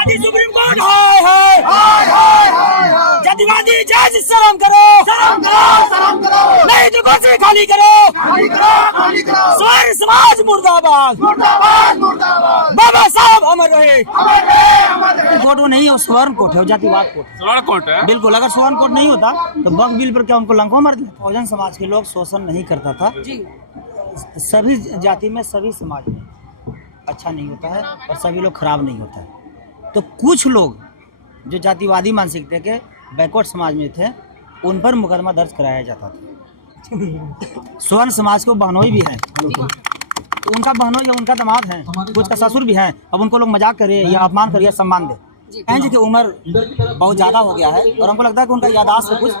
जातिवादी supreme court हाय जातिवादी जज शर्म करो नहीं तो कुर्सी खाली करो स्वर्ण समाज मुर्दाबाद बाबा साहब अमर रहे। कोर्ट वो नहीं है, वो स्वर्ण कोर्ट है, जातिवाद कोर्ट है। स्वर्ण कोर्ट है बिल्कुल, अगर स्वर्ण कोर्ट नहीं होता तो वक्फ बिल पर क्या उनको लंको मार दिया। बहुजन समाज के लोग शोषण नहीं करता था जी। सभी जाति में सभी समाज में अच्छा नहीं होता है और सभी लोग खराब नहीं होता है। तो कुछ लोग जो जातिवादी मानसिकता के बैकवर्ड समाज में थे उन पर मुकदमा दर्ज कराया जाता था। स्वर्ण समाज को बहनोई भी है, तो उनका बहनोई या उनका दामाद है, कुछ का ससुर भी है। अब उनको लोग मजाक करे या अपमान करे या सम्मान दे। बहन जी की उम्र बहुत ज़्यादा हो गया है और हमको लगता है कि उनका याददाश्त से कुछ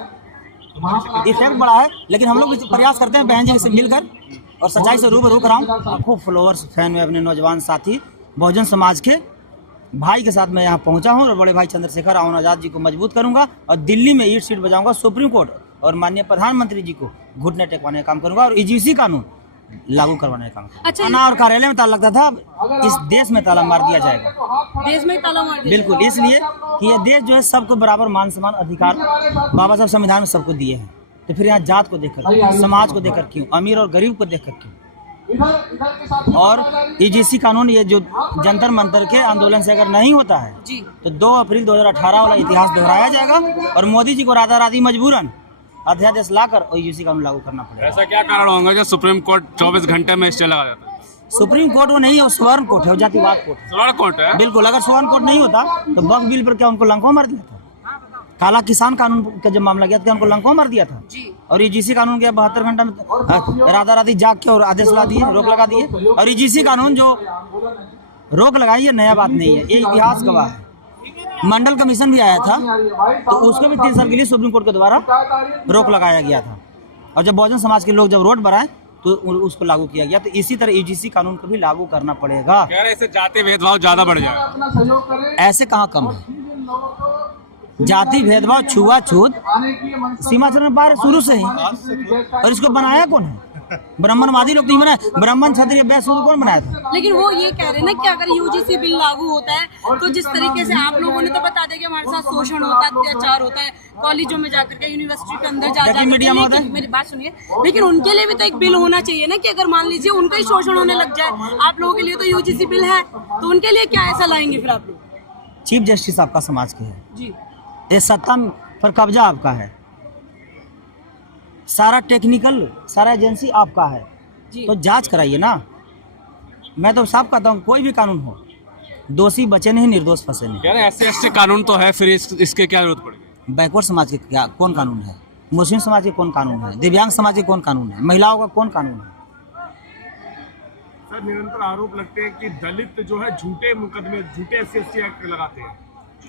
इफेक्ट बड़ा है, लेकिन हम लोग प्रयास करते हैं बहन जी से मिलकर और सच्चाई से रूबरू कराऊं। खूब फॉलोअर्स फैन में अपने नौजवान साथी बहुजन समाज के भाई के साथ मैं यहाँ पहुँचा हूँ और बड़े भाई चंद्रशेखर राव आज़ाद जी को मजबूत करूँगा और दिल्ली में ईट सीट बजाऊँगा। सुप्रीम कोर्ट और माननीय प्रधानमंत्री जी को घुटने टेकवाने का काम करूँगा और ईजीसी कानून लागू करवाने का काम। अच्छा, थाना और कार्यालय में ताला लगता था, इस देश में ताला मार दिया जाएगा। देश में ताला मार दिया बिल्कुल, इसलिए कि ये देश जो है सबको बराबर मान सम्मान अधिकार बाबा साहब संविधान में सबको दिए हैं। तो फिर यहाँ जात को देखकर, समाज को देखकर क्यों, अमीर और गरीब को देखकर क्यों। और ईजीसी कानून ये जो जंतर मंतर के आंदोलन से अगर नहीं होता है जी, तो 2 अप्रैल 2018 वाला इतिहास दोहराया जाएगा और मोदी जी को राधा राधी मजबूरन अध्यादेश लाकर और ईजीसी कानून लागू करना पड़ेगा। ऐसा क्या कारण होगा जो सुप्रीम कोर्ट 24 घंटे में स्टे लगा जाता है? सुप्रीम कोर्ट वो नहीं है, वो स्वर्ण कोर्ट है, वो जातिवाद कोर्ट है। स्वर्ण कोर्ट है बिल्कुल, अगर स्वर्ण कोर्ट नहीं होता तो वक्फ बिल पर क्या उनको लंको मार दिया था। काला किसान कानून का जब मामला गया था उनको लंको मार दिया था। जी। और ईजीसी कानून के 72 घंटा में राधा राधी जाग के और आदेश ला दिए, रोक लगा दिए। और ईजीसी कानून जो रोक लगाई है नया बात नहीं है, ये इतिहास गवाह है। मंडल कमीशन भी आया था तो उसको भी 3 साल के लिए सुप्रीम कोर्ट के द्वारा रोक लगाया गया था। और जब बहुजन समाज के लोग जब रोड पर आए तो उसको लागू किया गया। तो इसी तरह ईजीसी कानून को भी लागू करना पड़ेगा। कह रहे इससे जाति भेदभाव ज्यादा बढ़ जाएगा। ऐसे कहाँ कम है? जाति भेदभाव छुआछूत सीमाचरण पार शुरू से ही, और इसको बनाया कौन है? ब्राह्मणवादी लोग नहीं बनाए, ब्राह्मण क्षत्रिय वैश्य शूद्र कौन बनाया था? लेकिन वो ये कह रहे हैं ना कि अगर यूजीसी बिल लागू होता है तो जिस तरीके से आप लोगों ने तो बता दिया कि हमारे साथ शोषण होता है, अत्याचार होता है, कॉलेजों में जाकर के, यूनिवर्सिटी के अंदर जाकर, लेकिन मेरी बात सुनिए, लेकिन उनके लिए भी तो एक बिल होना चाहिए ना कि अगर मान लीजिए उनका ही शोषण होने लग जाए। आप लोगों के लिए तो यूजीसी बिल है, तो उनके लिए क्या ऐसा लाएंगे फिर आप लोग? चीफ जस्टिस आपका समाज के है जी, ये सत्ता पर कब्जा आपका है, सारा टेक्निकल सारा एजेंसी आपका है, तो जांच कराइए ना। मैं तो साफ कहता हूँ कोई भी कानून हो, दोषी बचे नहीं, निर्दोष फंसे नहीं। यार SC कानून तो है, फिर इसके क्या जरूरत पड़ेगी? बैकवर्ड समाज के क्या कौन कानून है? मुस्लिम समाज के कौन कानून है? दिव्यांग समाज के कौन कानून है? महिलाओं का कौन कानून है? सर, निरंतर आरोप लगते हैं कि दलित जो है झूठे मुकदमे, झूठे SC एक्ट लगाते हैं।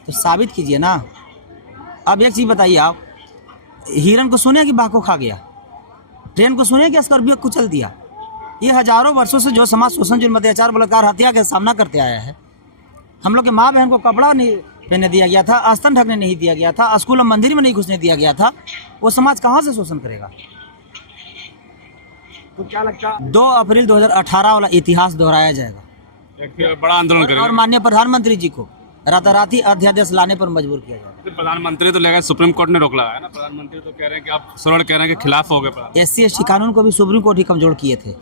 तो साबित कीजिए ना। अब एक चीज़ बताइए, आप हिरन को सुने कि बाघ को खा गया, ट्रेन को सुने कि स्कॉर्पियो को कुचल दिया। ये हजारों वर्षों से जो समाज शोषण, जुल्म, अत्याचार, बलात्कार, हत्या का सामना करते आया है। हम लोग के माँ बहन को कपड़ा नहीं पहनने दिया गया था, आस्तीन ढकने नहीं दिया गया था, स्कूल और मंदिर में नहीं घुसने दिया गया था। वो समाज कहाँ से शोषण करेगा? तो क्या लगता है 2 अप्रैल 2018 वाला इतिहास दोहराया जाएगा एक बड़ा आंदोलन और करेंगे। माननीय प्रधानमंत्री जी को राताराती अध्यादेश लाने पर मजबूर किया जाएगा। प्रधानमंत्री तो लगा, सुप्रीम कोर्ट ने रोक लगाया ना। प्रधानमंत्री तो कह रहे हैं कि आप स्वर्ण कह रहे हैं कि खिलाफ हो गए। SC ST कानून को भी सुप्रीम कोर्ट ही कमजोर किए थे।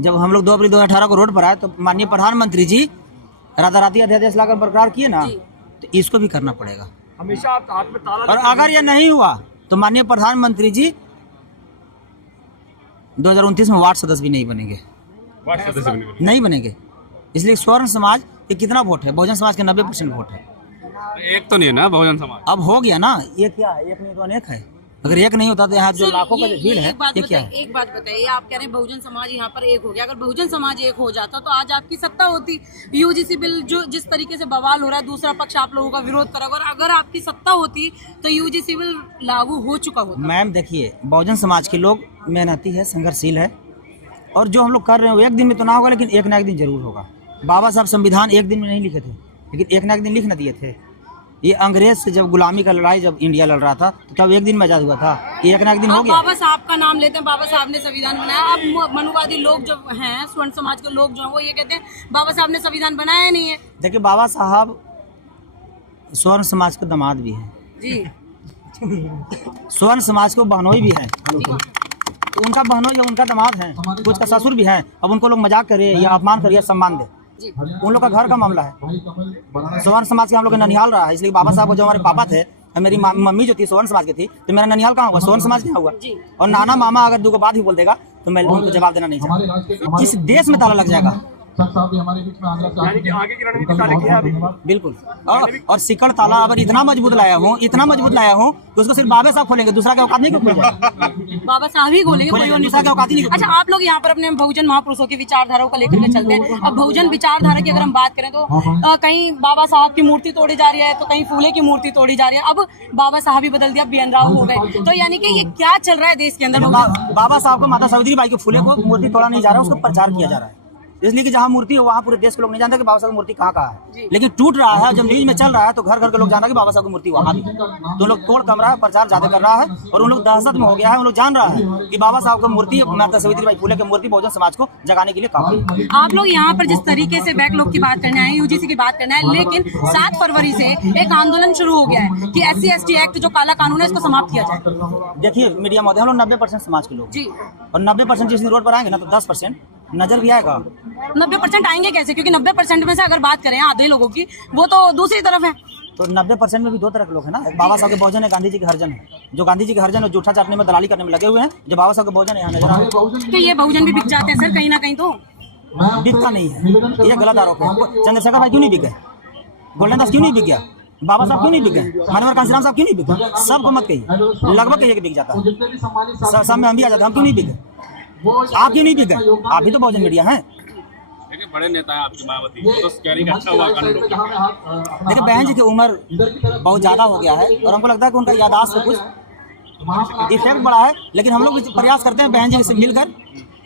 जब हम लोग 2 अप्रैल 2018 को रोड पर आए तो माननीय प्रधानमंत्री जी राताराती अध्यादेश लाकर बरकरार किए ना, तो इसको भी करना पड़ेगा। हमेशा आप हाथ में ताला, और अगर यह नहीं हुआ तो माननीय प्रधानमंत्री जी 2029 में वार्ड सदस्य भी नहीं बनेंगे, नहीं बनेंगे। इसलिए स्वर्ण समाज ये कितना वोट है? बहुजन समाज के 90% वोट है। एक तो नहीं है ना बहुजन समाज। अब हो गया ना, ये क्या है? एक नहीं तो अनेक है। अगर एक नहीं होता तो यहाँ जो लाखों का भीड़ है, ये क्या है? एक बात बताइए, आप कह रहे हैं बहुजन समाज यहाँ पर एक हो गया। अगर बहुजन समाज एक हो जाता तो आज आपकी सत्ता होती। यूजीसी बिल जो जिस तरीके से बवाल हो रहा है, दूसरा पक्ष आप लोगों का विरोध करा, और अगर आपकी सत्ता होती तो यूजीसी बिल लागू हो चुका होता। मैम देखिए, बहुजन समाज के लोग मेहनती है, संघर्षशील है, और जो हम लोग कर रहे हैं वो एक दिन में तो ना होगा, लेकिन एक ना एक दिन जरूर होगा। बाबा साहब संविधान एक दिन में नहीं लिखे थे, लेकिन एक ना एक दिन लिख न दिए थे। ये अंग्रेज से जब गुलामी का लड़ाई जब इंडिया लड़ रहा था तो तब एक दिन में आजाद हुआ था, ये एक ना एक दिन हो आप गया। बाबा साहब का नाम लेते हैं, बाबा साहब ने संविधान बनाया। अब मनुवादी लोग जो हैं, स्वर्ण समाज के लोग जो हैं, वो ये कहते हैं बाबा साहब ने संविधान बनाया नहीं है। देखिए बाबा साहब स्वर्ण समाज के दामाद भी हैं, जी स्वर्ण समाज के बहनोई भी हैं, तो उनका बहनोई या उनका दामाद है, कुछ का ससुर भी है। अब उनको लोग मजाक करे या अपमान करे या सम्मान दे, जी उन लोग का घर का मामला है। स्वर्ण समाज के हम लोग का ननिहाल रहा है, इसलिए बाबा साहब को जो हमारे पापा थे, मेरी मम्मी जो थी स्वर्ण समाज की थी, तो मेरा ननिहाल कहाँ हुआ, स्वर्ण समाज क्या हुआ। जी। और नाना मामा अगर दो बात ही बोल देगा तो मैं उनको जवाब देना नहीं चाहता। इस देश में ताला लग जाएगा, यानी कि आगे की रणनीति ताले की है अभी। बिल्कुल। और सिकड़ ताला अगर इतना मजबूत लाया हूँ कि उसको सिर्फ बाबा साहब खोलेंगे, दूसरा का औकात नहीं खोल जाएगा, बाबा साहब ही बोलेंगे, कोई और नहीं। दूसरा का औकात ही नहीं। अच्छा, आप लोग यहाँ पर अपने बहुजन महापुरुषों की विचारधाराओं को लेकर के चलते हैं। अब बहुजन विचारधारा की अगर हम बात करें तो कहीं बाबा साहब की मूर्ति तोड़ी जा रही है, तो कहीं फूले की मूर्ति तोड़ी जा रही है। अब बाबा साहब ही बदल दिया, BN राव हो गए। तो यानी कि ये क्या चल रहा है देश के अंदर? बाबा साहब को, माता सावित्री बाई के फूले को मूर्ति तोड़ा नहीं जा रहा है, उसको प्रचार किया जा रहा है। इसलिए कि जहाँ मूर्ति है वहाँ पूरे देश के लोग नहीं जानते कि बाबा साहब की मूर्ति कहाँ है, लेकिन टूट रहा है। जब न्यूज में चल रहा है तो घर घर के लोग जान रहे हैं कि बाबा साहब की मूर्ति वहाँ भी है। तो लोग तोड़ कम रहा है, प्रचार ज्यादा कर रहा है, और उन लोग दहशत में हो गया है। उन लोग जान रहा है कि बाबा साहब की मूर्ति, माता सावित्री बाई फूले की मूर्ति बहुजन समाज को जगाने के लिए काफी है। आप लोग यहाँ पर जिस तरीके से बैकलॉग की बात करने आए, UGC की बात करना है, लेकिन 7 फरवरी से एक आंदोलन शुरू हो गया है कि SC ST एक्ट जो काला कानून है इसको समाप्त किया जाए। देखिए मीडिया महोदय, हम लोग 90% समाज के लोग जी, और 90% जिस दिन रोड पर आएंगे ना तो 10% नजर भी आएगा। 90% आएंगे कैसे? क्योंकि 90% में से अगर बात करें आधे लोगों की, वो तो दूसरी तरफ है। तो 90% में भी दो तरह के लोग हैं ना, एक बाबा साहब के बहुजन है, गांधी जी के हरिजन है। जो गांधी जी के हरिजन और जूठा चाटने में, दलाली करने में लगे हुए हैं, जो बाबा साहब के बहुजन है यहाँ नजर आ रहे हैं। तो ये बहुजन भी बिक जाते हैं सर, कहीं ना कहीं तो। बिकता नहीं है, ये गलत आरोप है। चंद्रशेखर भाई क्यों नहीं बिक गए? गोल्डन दास क्यों नहीं बिक गया? बाबा साहब क्यों नहीं बिक गए? मानवर कांशीराम साहब क्यों नहीं बिक गए? सबको मत कहिए, लगभग कहिए कि बिक जाता है, सब में हम भी आ जाते हैं। हम क्यों नहीं बिक गए? आप क्यों नहीं बिक गए? आप भी तो बहुजन मीडिया हैं। देखिए बड़े नेता हैं आपकी मायावती, वो तो कह रही है अच्छा हुआ कानून रोक लिया। देखिए बहन जी की उम्र बहुत ज्यादा हो गया है और हमको लगता है कि उनका याददाश्त से कुछ इफेक्ट बड़ा है, लेकिन हम लोग प्रयास करते हैं बहन जी से मिलकर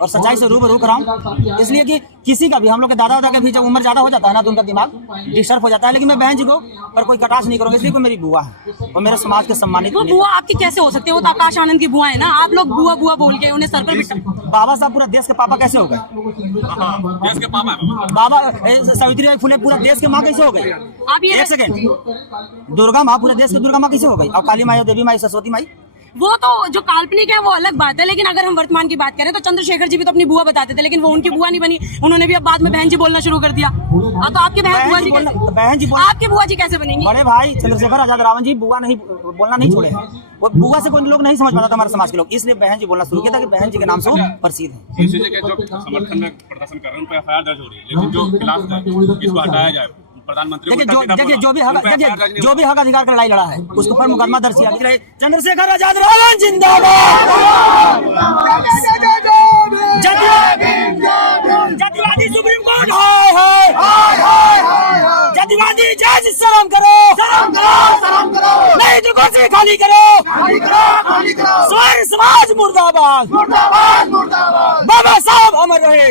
और सच्चाई से रूबरू कराऊं। इसलिए कि किसी का भी, हम लोग के दादा दादा के भी जब उम्र ज्यादा हो जाता है ना तो उनका दिमाग डिस्टर्ब हो जाता है, लेकिन मैं बहन जी को पर कोई कटाक्ष नहीं करूंगा, इसलिए कोई मेरी बुआ है और मेरे समाज के सम्मानित। वो बुआ आपकी कैसे हो सकती है? वो तो आकाश आनंद की बुआ है ना। आप लोग बुआ बुआ बोल के उन्हें सर पर बिठा। बाबा साहब पूरा देश के पापा कैसे हो गए? देश के पापा है बाबा सावित्री बाई फुले पूरा देश के माँ कैसे हो गई? आप ये एक सेकंड, दुर्गा माँ पूरे देश की दुर्गा माँ कैसे हो गई? और काली माई, देवी माई, सरस्वती माई, वो तो जो काल्पनिक है वो अलग बात है, लेकिन अगर हम वर्तमान की बात करें तो चंद्रशेखर जी भी तो अपनी बुआ बताते थे, लेकिन वो उनकी बुआ नहीं बनी। उन्होंने भी अब बाद में बहन जी बोलना शुरू कर दिया। तो आपकी बहन बुआ जी कैसे? बहन जी आपकी बुआ जी कैसे बनेंगी? बड़े भाई चंद्रशेखर आजाद रावण जी बुआ नहीं बोलना नहीं छोड़े हैं। वो बुआ से कोई लोग नहीं समझ पाता था हमारे समाज के लोग, इसलिए बहन जी बोलना शुरू किया था कि बहन जी के नाम से वो प्रसिद्ध है। इसी जगह जो समर्थन में प्रदर्शन कर रहे हैं उन पर FIR दर्ज हो रही है, लेकिन जो खिलाफ है इसको हटाया जाए। प्रधानमंत्री देखिए जो भी हक अधिकार का लड़ाई लड़ा है उसके ऊपर मुकदमा दर्ज किया। चंद्रशेखर आजाद रावण जिंदाबाद, जातिवादी सुप्रीम कोर्ट हाय हाय, जातिवादी जज शर्म करो, नहीं तो कुर्सी खाली करो, स्वर्ण समाज मुर्दाबाद, बाबा साहब अमर रहे।